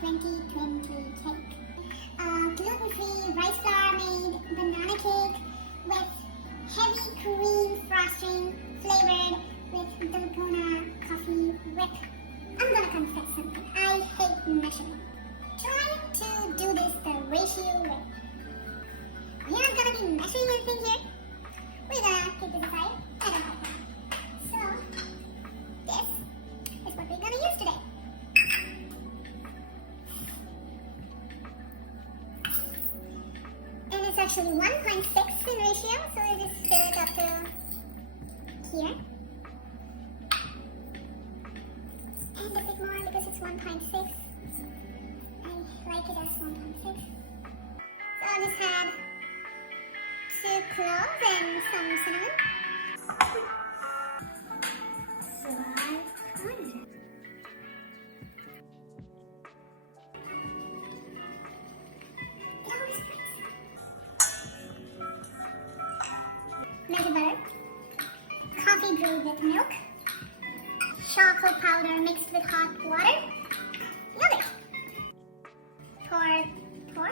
2020 cake. Gluten-free rice flour made banana cake with heavy cream frosting flavored with Dalgona coffee whip. I'm gonna confess something. I hate measuring. Trying to do this the ratio way. You're not gonna be measuring anything here. We're gonna keep this aside. I don't like that. So, this is what we're gonna use today. And it's actually 1.6 in ratio, so we'll just fill it up to here. And a bit more because it's 1.6. I like it as 1.6. So I'll just add 2 cloves and some cinnamon. Melted butter, coffee brewed with milk, chocolate powder mixed with hot water. Love it. Pour.